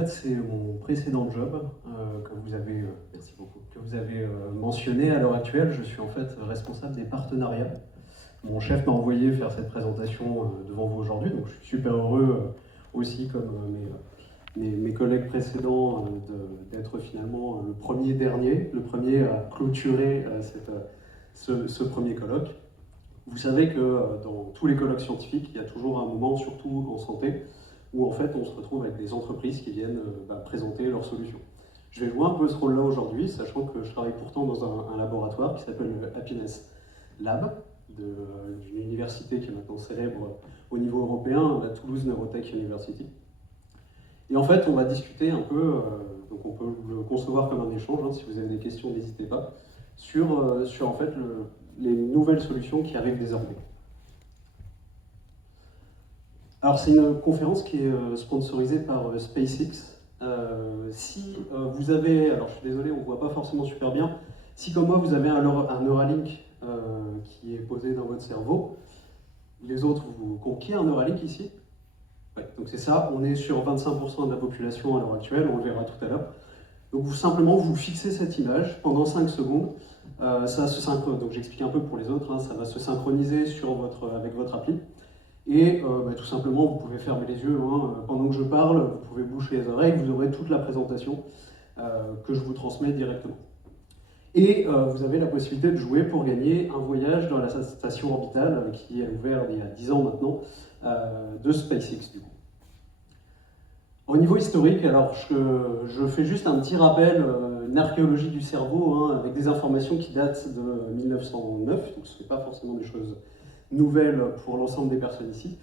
fait, c'est mon précédent job merci beaucoup, que vous avez mentionné. À l'heure actuelle, je suis en fait responsable des partenariats. Mon chef m'a envoyé faire cette présentation devant vous aujourd'hui, donc je suis super heureux aussi, comme mes collègues précédents, d'être finalement le premier à clôturer ce premier colloque. Vous savez que dans tous les colloques scientifiques, il y a toujours un moment, surtout en santé, où en fait on se retrouve avec des entreprises qui viennent présenter leurs solutions. Je vais jouer un peu ce rôle-là aujourd'hui, sachant que je travaille pourtant dans un laboratoire qui s'appelle le Happiness Lab, d'une université qui est maintenant célèbre au niveau européen, la Toulouse Neurotech University. Et en fait, on va discuter un peu, donc on peut le concevoir comme un échange, hein, si vous avez des questions, n'hésitez pas, sur en fait les nouvelles solutions qui arrivent désormais. Alors c'est une conférence qui est sponsorisée par SpaceX. Si vous avez, alors je suis désolé, on ne voit pas forcément super bien, si comme moi vous avez un Neuralink qui est posé dans votre cerveau, les autres, qui a un Neuralink ici? Ouais, donc c'est ça, on est sur 25% de la population à l'heure actuelle, on le verra tout à l'heure. Donc vous fixez cette image pendant 5 secondes, donc j'explique un peu pour les autres, hein, ça va se synchroniser avec votre appli. Et tout simplement, vous pouvez fermer les yeux pendant que je parle, vous pouvez boucher les oreilles, vous aurez toute la présentation que je vous transmets directement. Et vous avez la possibilité de jouer pour gagner un voyage dans la station orbitale qui est ouverte il y a 10 ans maintenant, de SpaceX du coup. Au niveau historique, alors je fais juste un petit rappel, une archéologie du cerveau, avec des informations qui datent de 1909, donc ce n'est pas forcément des choses nouvelles pour l'ensemble des personnes ici.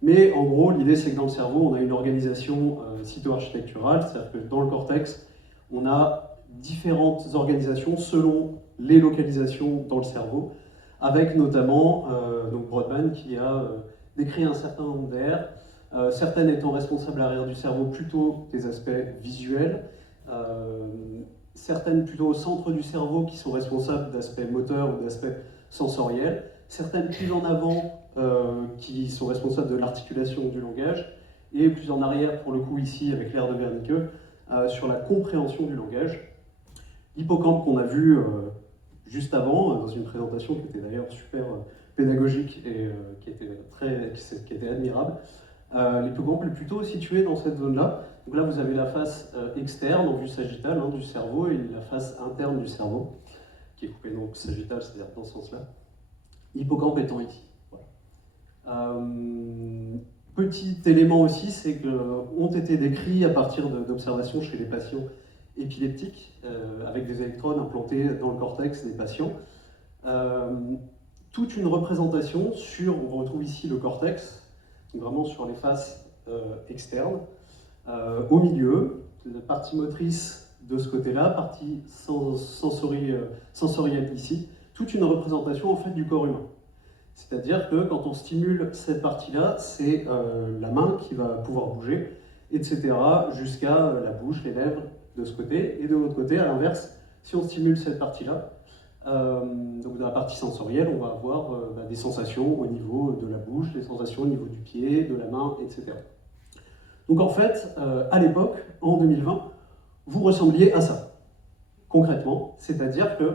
Mais en gros, l'idée c'est que dans le cerveau, on a une organisation cytoarchitecturale, c'est-à-dire que dans le cortex, on a différentes organisations selon les localisations dans le cerveau, avec notamment donc Brodmann qui a décrit un certain nombre d'aires, certaines étant responsables à l'arrière du cerveau plutôt des aspects visuels, certaines plutôt au centre du cerveau qui sont responsables d'aspects moteurs ou d'aspects sensoriels, certaines plus en avant qui sont responsables de l'articulation du langage, et plus en arrière, pour le coup ici avec l'aire de Wernicke, sur la compréhension du langage. L'hippocampe qu'on a vu juste avant, dans une présentation qui était d'ailleurs super pédagogique et qui était admirable. L'hippocampe est plutôt situé dans cette zone-là. Donc là, vous avez la face externe en vue sagittale du cerveau et la face interne du cerveau, qui est coupée donc sagittale, c'est-à-dire dans ce sens-là. L'hippocampe étant ici. Voilà. Petit élément aussi, c'est qu'ont été décrits à partir d'observations chez les patients épileptiques, avec des électrodes implantées dans le cortex des patients, toute une représentation on retrouve ici le cortex, vraiment sur les faces externes, au milieu, la partie motrice de ce côté-là, partie sensorielle ici, toute une représentation en fait du corps humain. C'est-à-dire que quand on stimule cette partie-là, c'est la main qui va pouvoir bouger, etc., jusqu'à la bouche, les lèvres de ce côté. Et de l'autre côté, à l'inverse, si on stimule cette partie-là, donc dans la partie sensorielle, on va avoir des sensations au niveau de la bouche, des sensations au niveau du pied, de la main, etc. Donc en fait, à l'époque, en 2020, vous ressembliez à ça, concrètement. C'est-à-dire que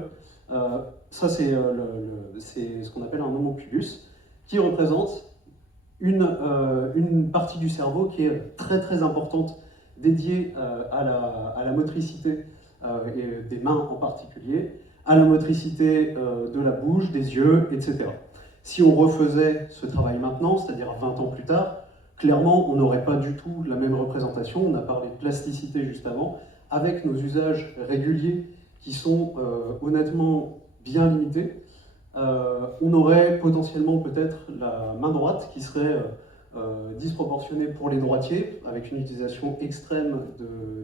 ça, c'est ce qu'on appelle un homunculus, qui représente une partie du cerveau qui est très très importante, dédiée à la motricité et des mains en particulier, à la motricité de la bouche, des yeux, etc. Si on refaisait ce travail maintenant, c'est-à-dire 20 ans plus tard, clairement, on n'aurait pas du tout la même représentation. On a parlé de plasticité juste avant, avec nos usages réguliers qui sont honnêtement bien limités. On aurait potentiellement peut-être la main droite qui serait disproportionnée pour les droitiers, avec une utilisation extrême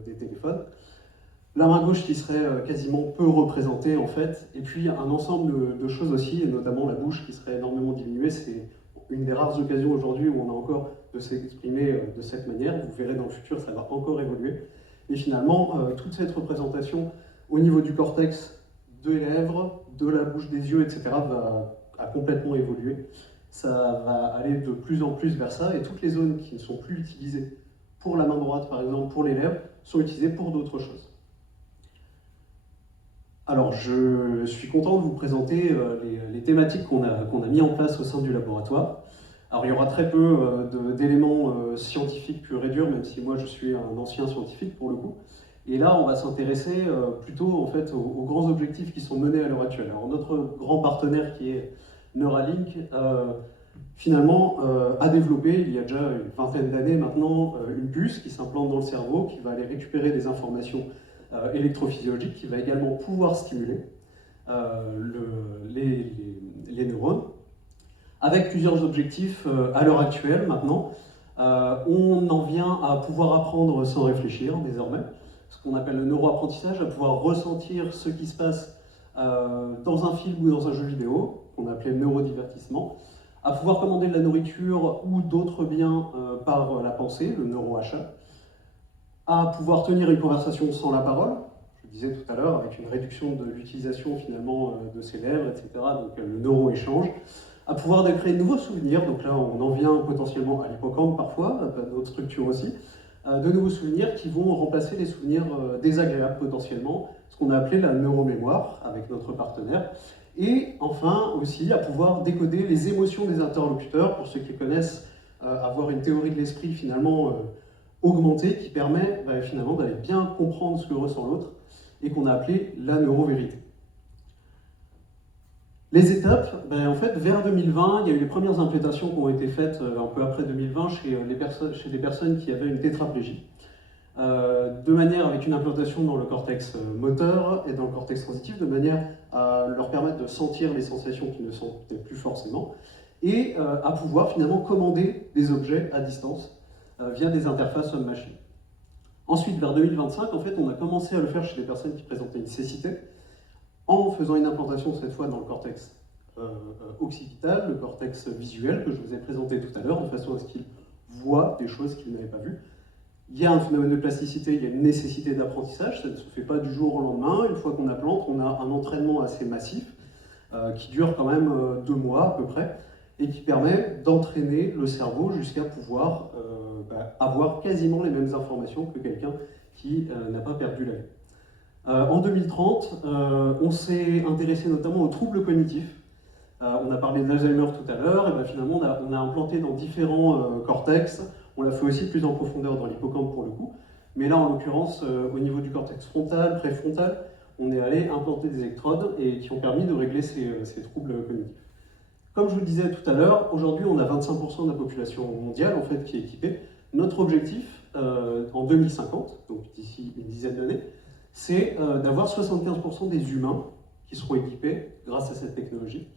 des téléphones. La main gauche qui serait quasiment peu représentée en fait, et puis un ensemble de choses aussi, et notamment la bouche qui serait énormément diminuée. C'est une des rares occasions aujourd'hui où on a encore de s'exprimer de cette manière. Vous verrez dans le futur, ça va encore évoluer. Et finalement, toute cette représentation au niveau du cortex, des lèvres, de la bouche, des yeux, etc. a complètement évolué. Ça va aller de plus en plus vers ça, et toutes les zones qui ne sont plus utilisées pour la main droite par exemple, pour les lèvres, sont utilisés pour d'autres choses. Alors, je suis content de vous présenter les thématiques qu'on a mis en place au sein du laboratoire. Alors, il y aura très peu d'éléments scientifiques purs et durs, même si moi je suis un ancien scientifique pour le coup. Et là, on va s'intéresser plutôt en fait, aux grands objectifs qui sont menés à l'heure actuelle. Alors, notre grand partenaire qui est Neuralink, finalement, a développé, il y a déjà une vingtaine d'années maintenant, une puce qui s'implante dans le cerveau, qui va aller récupérer des informations électrophysiologique qui va également pouvoir stimuler les neurones, avec plusieurs objectifs à l'heure actuelle maintenant. On en vient à pouvoir apprendre sans réfléchir désormais, ce qu'on appelle le neuroapprentissage, à pouvoir ressentir ce qui se passe dans un film ou dans un jeu vidéo, qu'on appelait le neurodivertissement, à pouvoir commander de la nourriture ou d'autres biens par la pensée, le neuroachat, à pouvoir tenir une conversation sans la parole, je le disais tout à l'heure, avec une réduction de l'utilisation finalement de ses lèvres, etc., donc le neuro-échange, à pouvoir créer de nouveaux souvenirs, donc là on en vient potentiellement à l'hippocampe parfois, à d'autres structures aussi, de nouveaux souvenirs qui vont remplacer les souvenirs désagréables potentiellement, ce qu'on a appelé la neuromémoire avec notre partenaire, et enfin aussi à pouvoir décoder les émotions des interlocuteurs, pour ceux qui connaissent, avoir une théorie de l'esprit finalement augmentée qui permet finalement d'aller bien comprendre ce que ressent l'autre et qu'on a appelé la neurovérité. Les étapes, en fait, vers 2020, il y a eu les premières implantations qui ont été faites un peu après 2020 chez des personnes qui avaient une tétraplégie, de manière avec une implantation dans le cortex moteur et dans le cortex sensitif, de manière à leur permettre de sentir les sensations qu'ils ne sentaient plus forcément, et à pouvoir finalement commander des objets à distance via des interfaces homme-machine. Ensuite, vers 2025, en fait, on a commencé à le faire chez des personnes qui présentaient une cécité, en faisant une implantation cette fois dans le cortex occipital, le cortex visuel que je vous ai présenté tout à l'heure, de façon à ce qu'ils voient des choses qu'ils n'avaient pas vues. Il y a un phénomène de plasticité, il y a une nécessité d'apprentissage, ça ne se fait pas du jour au lendemain. Une fois qu'on implante, on a un entraînement assez massif, qui dure quand même 2 mois à peu près, et qui permet d'entraîner le cerveau jusqu'à pouvoir avoir quasiment les mêmes informations que quelqu'un qui n'a pas perdu la vue. En 2030, on s'est intéressé notamment aux troubles cognitifs. On a parlé de l'Alzheimer tout à l'heure, et finalement on a implanté dans différents cortex. On l'a fait aussi plus en profondeur dans l'hippocampe pour le coup, mais là en l'occurrence au niveau du cortex frontal, préfrontal, on est allé implanter des électrodes et qui ont permis de régler ces troubles cognitifs. Comme je vous le disais tout à l'heure, aujourd'hui on a 25% de la population mondiale en fait qui est équipée. Notre objectif en 2050, donc d'ici une dizaine d'années, c'est d'avoir 75% des humains qui seront équipés grâce à cette technologie.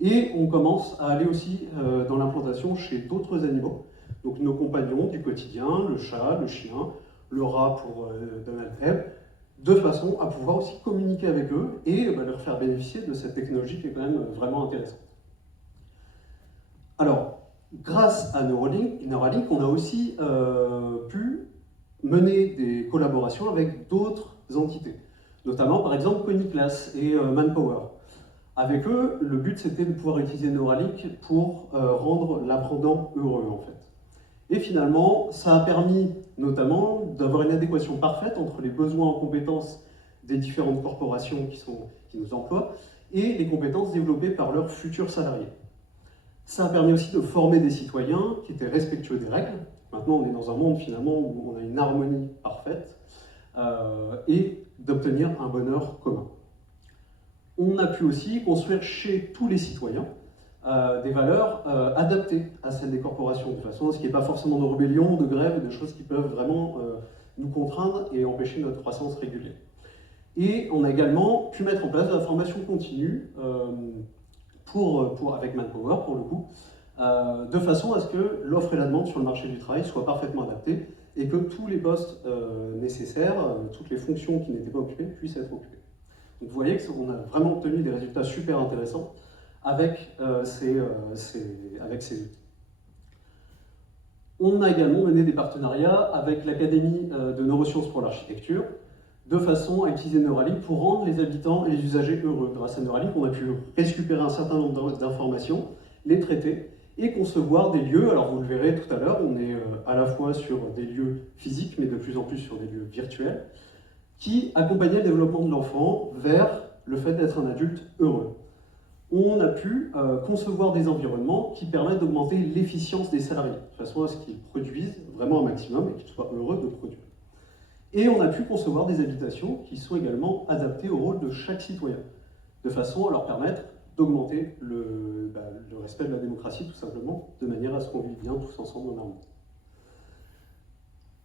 Et on commence à aller aussi dans l'implantation chez d'autres animaux, donc nos compagnons du quotidien, le chat, le chien, le rat pour Donald Webb, de façon à pouvoir aussi communiquer avec eux et leur faire bénéficier de cette technologie qui est quand même vraiment intéressante. Alors, grâce à Neuralink, on a aussi pu mener des collaborations avec d'autres entités, notamment par exemple Coniclass et Manpower. Avec eux, le but c'était de pouvoir utiliser Neuralink pour rendre l'apprenant heureux en fait. Et finalement, ça a permis notamment d'avoir une adéquation parfaite entre les besoins en compétences des différentes corporations qui nous emploient et les compétences développées par leurs futurs salariés. Ça a permis aussi de former des citoyens qui étaient respectueux des règles. Maintenant, on est dans un monde finalement où on a une harmonie parfaite et d'obtenir un bonheur commun. On a pu aussi construire chez tous les citoyens des valeurs adaptées à celles des corporations, de façon à ce qu'il n'y ait pas forcément de rébellion, de grève, de choses qui peuvent vraiment nous contraindre et empêcher notre croissance régulière. Et on a également pu mettre en place de la formation continue avec Manpower pour le coup, de façon à ce que l'offre et la demande sur le marché du travail soient parfaitement adaptées et que tous les postes nécessaires, toutes les fonctions qui n'étaient pas occupées puissent être occupées. Donc vous voyez qu'on a vraiment obtenu des résultats super intéressants avec ces outils. On a également mené des partenariats avec l'Académie de neurosciences pour l'architecture, de façon à utiliser Neuralink pour rendre les habitants et les usagers heureux. Grâce à Neuralink, on a pu récupérer un certain nombre d'informations, les traiter et concevoir des lieux, alors vous le verrez tout à l'heure, on est à la fois sur des lieux physiques, mais de plus en plus sur des lieux virtuels, qui accompagnaient le développement de l'enfant vers le fait d'être un adulte heureux. On a pu concevoir des environnements qui permettent d'augmenter l'efficience des salariés, de façon à ce qu'ils produisent vraiment un maximum et qu'ils soient heureux de produire. Et on a pu concevoir des habitations qui sont également adaptées au rôle de chaque citoyen, de façon à leur permettre d'augmenter le respect de la démocratie, tout simplement, de manière à ce qu'on vive bien tous ensemble en harmonie.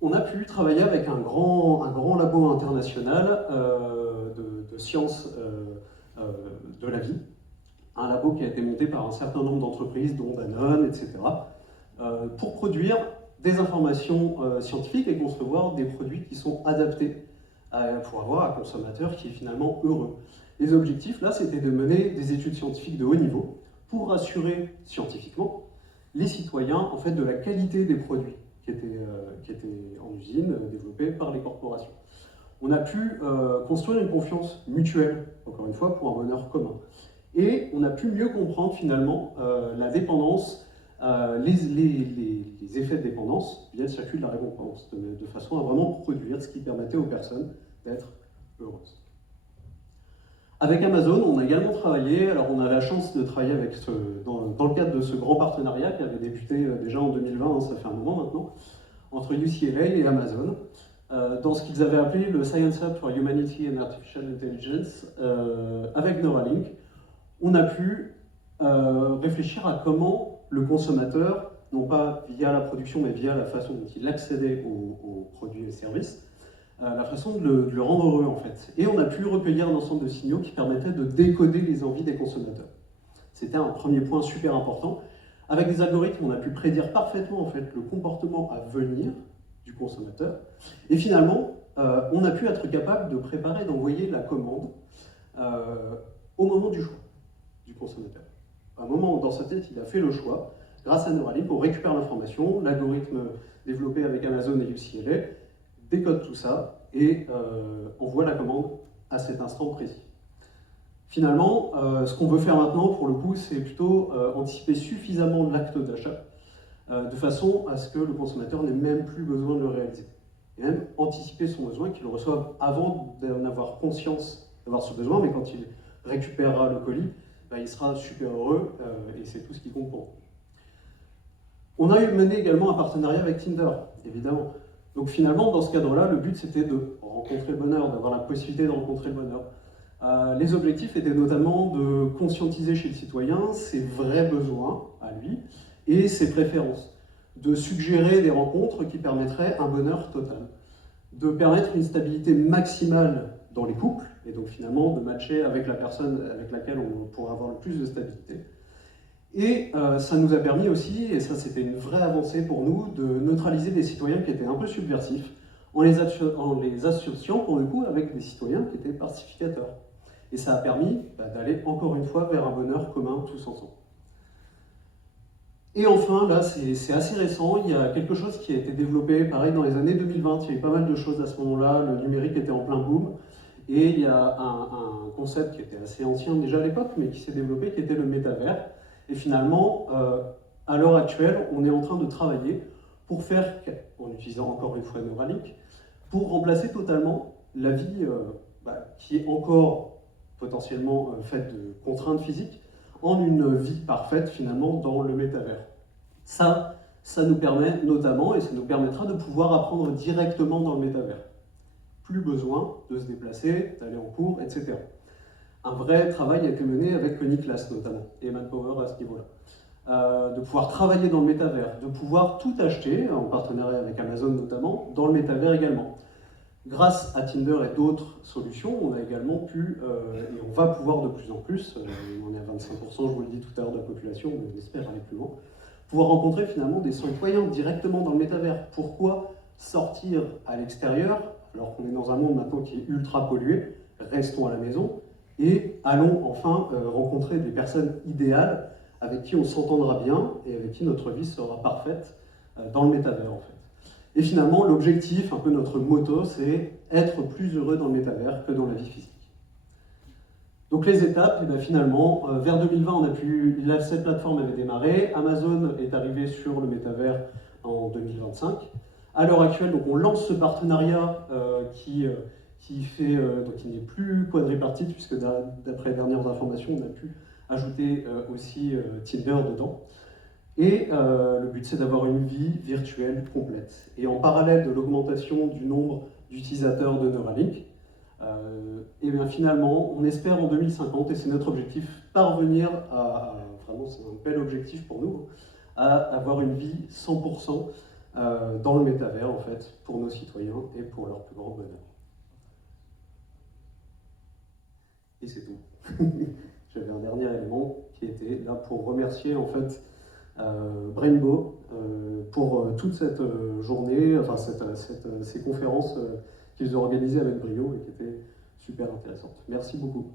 On a pu travailler avec un grand labo international de sciences de la vie, un labo qui a été monté par un certain nombre d'entreprises, dont Danone, etc., pour produire des informations scientifiques et concevoir des produits qui sont adaptés pour avoir un consommateur qui est finalement heureux. Les objectifs, là, c'était de mener des études scientifiques de haut niveau pour assurer scientifiquement les citoyens en fait, de la qualité des produits qui étaient en usine, développés par les corporations. On a pu construire une confiance mutuelle, encore une fois, pour un bonheur commun. Et on a pu mieux comprendre finalement la dépendance, les effets de dépendance via le circuit de la récompense, de façon à vraiment produire ce qui permettait aux personnes d'être heureuses. Avec Amazon, on a également travaillé, alors on a la chance de travailler avec dans le cadre de ce grand partenariat qui avait débuté déjà en 2020, hein, ça fait un moment maintenant, entre UCLA et Amazon, dans ce qu'ils avaient appelé le Science Hub for Humanity and Artificial Intelligence, avec Neuralink. On a pu réfléchir à comment le consommateur, non pas via la production, mais via la façon dont il accédait aux produits et services, la façon de le rendre heureux en fait. Et on a pu recueillir un ensemble de signaux qui permettaient de décoder les envies des consommateurs. C'était un premier point super important. Avec des algorithmes, on a pu prédire parfaitement en fait, le comportement à venir du consommateur. Et finalement, on a pu être capable de préparer, d'envoyer la commande au moment du choix du consommateur. À un moment dans sa tête, il a fait le choix. Grâce à Neuralink, on récupère l'information, l'algorithme développé avec Amazon et UCLA décode tout ça et envoie la commande à cet instant précis. Finalement, ce qu'on veut faire maintenant, pour le coup, c'est plutôt anticiper suffisamment l'acte d'achat, de façon à ce que le consommateur n'ait même plus besoin de le réaliser. Et même anticiper son besoin, qu'il le reçoive avant d'en avoir conscience d'avoir ce besoin, mais quand il récupérera le colis, il sera super heureux et c'est tout ce qui compte pour lui. On a mené également un partenariat avec Tinder, évidemment. Donc finalement, dans ce cadre-là, le but c'était de rencontrer le bonheur, d'avoir la possibilité de rencontrer le bonheur. Les objectifs étaient notamment de conscientiser chez le citoyen ses vrais besoins à lui et ses préférences, de suggérer des rencontres qui permettraient un bonheur total, de permettre une stabilité maximale dans les couples, et donc finalement de matcher avec la personne avec laquelle on pourra avoir le plus de stabilité. Et ça nous a permis aussi, et ça c'était une vraie avancée pour nous, de neutraliser des citoyens qui étaient un peu subversifs, en les associant pour le coup avec des citoyens qui étaient pacificateurs. Et ça a permis d'aller encore une fois vers un bonheur commun tous ensemble. Et enfin, là c'est assez récent, il y a quelque chose qui a été développé, pareil dans les années 2020, il y a eu pas mal de choses à ce moment-là, le numérique était en plein boom, et il y a un concept qui était assez ancien déjà à l'époque, mais qui s'est développé, qui était le métavers. Et finalement, à l'heure actuelle, on est en train de travailler pour faire, en utilisant encore une fois Neuralink, pour remplacer totalement la vie qui est encore potentiellement faite de contraintes physiques, en une vie parfaite finalement dans le métavers. Ça nous permet notamment, et ça nous permettra de pouvoir apprendre directement dans le métavers. Plus besoin de se déplacer, d'aller en cours, etc. Un vrai travail a été mené avec Niklas notamment, et Manpower à ce niveau-là. De pouvoir travailler dans le métavers, de pouvoir tout acheter, en partenariat avec Amazon notamment, dans le métavers également. Grâce à Tinder et d'autres solutions, on a également pu, et on va pouvoir de plus en plus, on est à 25%, je vous le dis tout à l'heure, de la population, mais on espère aller plus loin, pouvoir rencontrer finalement des citoyens directement dans le métavers. Pourquoi sortir à l'extérieur, alors qu'on est dans un monde maintenant qui est ultra pollué, restons à la maison, et allons enfin rencontrer des personnes idéales avec qui on s'entendra bien et avec qui notre vie sera parfaite dans le métavers en fait. Et finalement, l'objectif, un peu notre motto, c'est être plus heureux dans le métavers que dans la vie physique. Donc les étapes, et bien finalement, vers 2020, cette plateforme avait démarré, Amazon est arrivé sur le métavers en 2025. À l'heure actuelle, donc on lance ce partenariat qui n'est plus quadripartite, puisque d'après les dernières informations, on a pu ajouter aussi Tinder dedans. Et le but, c'est d'avoir une vie virtuelle complète. Et en parallèle de l'augmentation du nombre d'utilisateurs de Neuralink, et bien finalement, on espère en 2050, et c'est notre objectif, parvenir vraiment c'est un bel objectif pour nous, à avoir une vie 100% dans le métavers en fait, pour nos citoyens et pour leur plus grand bonheur. Et c'est tout. J'avais un dernier élément qui était là pour remercier en fait Brainbow pour toute cette journée, enfin ces conférences qu'ils ont organisées avec brio et qui étaient super intéressantes. Merci beaucoup.